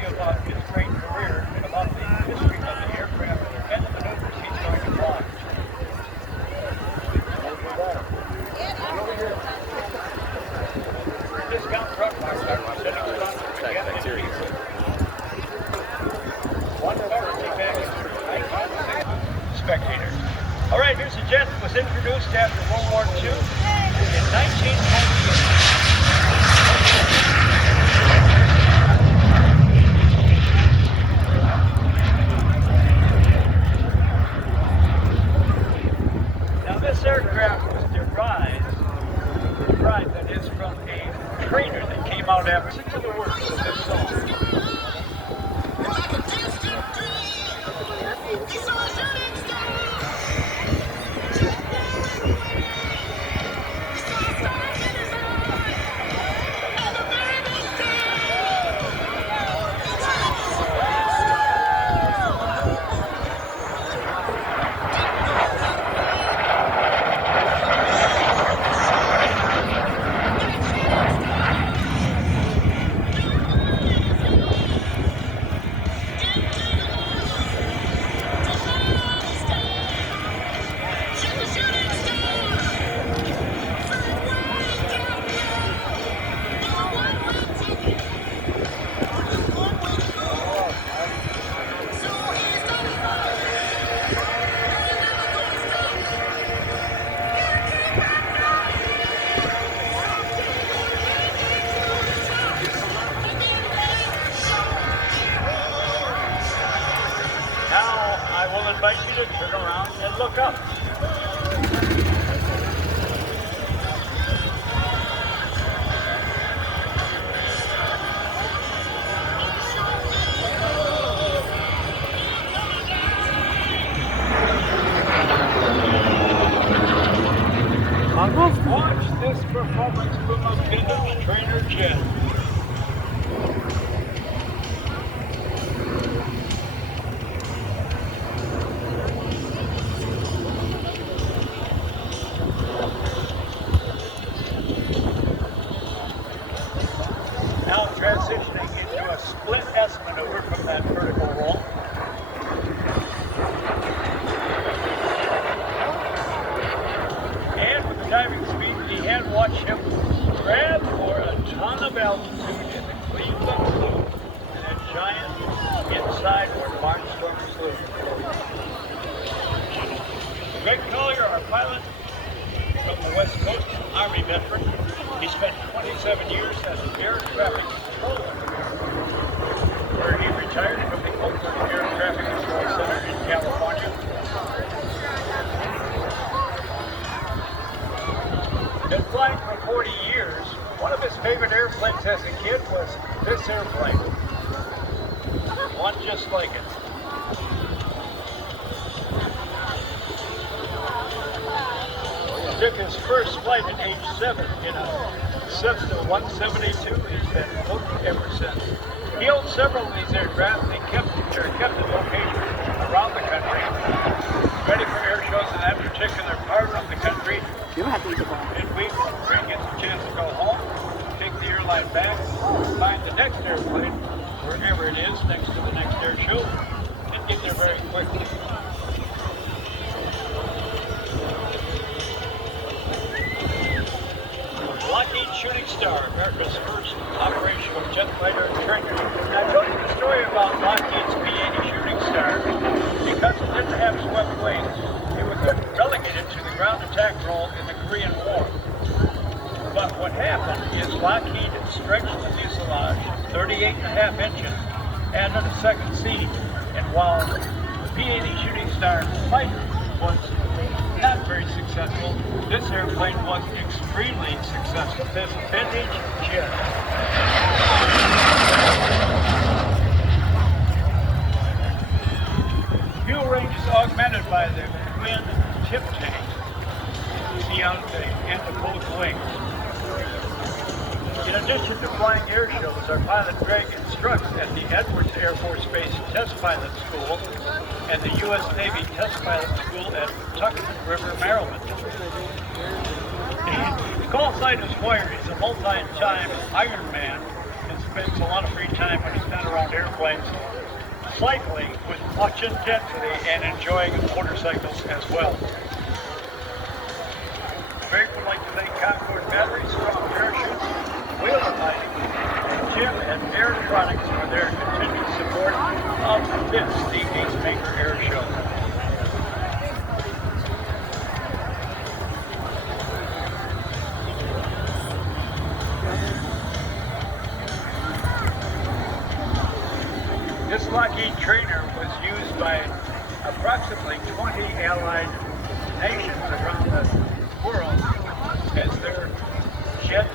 you about his great career and about the history of the aircraft and the maneuvers he's going to fly. Discount truck marks are setting the run again in season. One Doherty back in 1960. Spectator. All right, here's a jet that was introduced after World War II in 1928. This aircraft was derived that is, from a trainer that came out after. Listen to the words of this song. I invite you to turn around and look up. Watch this performance from a vintage trainer jet. Now transitioning into a split S maneuver from that vertical roll. And with the diving speed, he had watched him grab for a ton of altitude in the Cleveland Loop and a giant inside where Barnstorm flew. Greg Collier, our pilot from the West Coast, Army veteran. He spent 27 years as an air traffic controller, where he retired from the Oakland Air Traffic Control Center in California. Been flying for 40 years. One of his favorite airplanes as a kid was this airplane. One just like it. Took his first flight at age 7 in a Cessna 172. He's been hooked ever since. He owns several of these aircraft and he kept in location around the country, ready for air shows in that particular part of the country. Midweek, Greg gets a chance to go home, take the airline back, find the next airplane, wherever it is, next to the next air show, and get there very quickly. Lockheed Shooting Star, America's first operational jet fighter trainer. Now, I told you the story about Lockheed's P-80 Shooting Star because it didn't have swept wings. It was relegated to the ground attack role in the Korean War. But what happened is Lockheed stretched the fuselage 38.5 inches, added a second seat, and while the P-80 Shooting Star fighter was not very successful, this airplane was extremely successful. This vintage jet. Fuel range is augmented by the twin tip tank. See on the end of both wings. In addition to flying air shows, our pilot Greg instructs at the Edwards Air Force Base Test Pilot School and the U.S. Navy Test Pilot School at Tucson River, Maryland. The call sign is Wire. He's a multi-time Ironman and spends a lot of free time when he's not around airplanes cycling with much intensity and enjoying motorcycles as well. Greg would like to thank Concord Batteries, Strong Parachutes, Wheeler Lighting, and Jim and Airtronics for their continued support of this, the Ace Maker Air Show. This Lockheed trainer was used by approximately 20 allied nations around the world as their jet